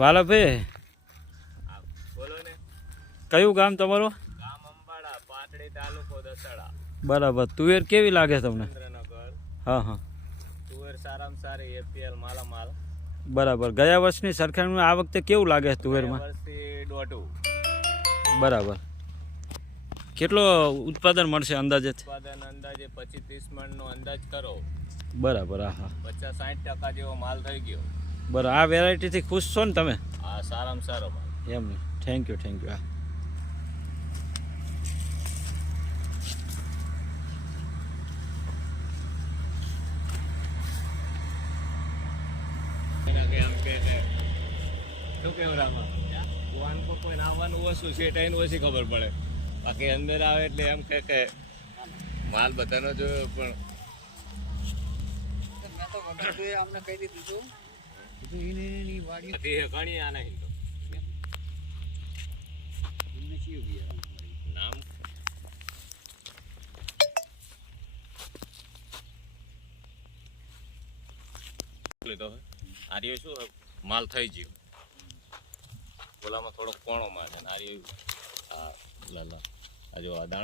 વાલાભાઈ બોલો ને. કયું ગામ તમારું? ગામ અંબાડા, પાટડી તાલુકો દસડા. બરાબર. તુવેર કેવી લાગે તમને? સુરેન્દ્રનગર. હા હા તુવેર સારામાં સારી, એપીએલ માલામાલ. બરાબર. ગયા વર્ષની સરખામણીમાં આ વખતે કેવું લાગે છે તુવેરમાં? વર્ષથી દોઢું. બરાબર. કેટલો ઉત્પાદન મળશે અંદાજે? ઉત્પાદન અંદાજે 25-30 મણનો અંદાજ કરો. બરાબર. હા હા 50-60% જેવો માલ થઈ ગયો. બરાબર. આ વેરાયટીથી ખુશ છો ને તમે? હા, સારામાં સારો માલ. એમ ને. થેન્ક યુ હા. શું કેવું રામા? વાન પર કોઈ આવવાનું ઓછું છે ટાઈમ ઓછી ખબર પડે. બાકી અંદર આવે એટલે એમ કે માલ બધાનો જોયો પણ અમને કહી દીધું ઘણી આ નહીં તો નામ લીધો આર્યો શું માલ થઈ ગયો. ઓલામાં થોડોક કોણો માલ છે, આર્યો હા લાલા આ જો આ દાણા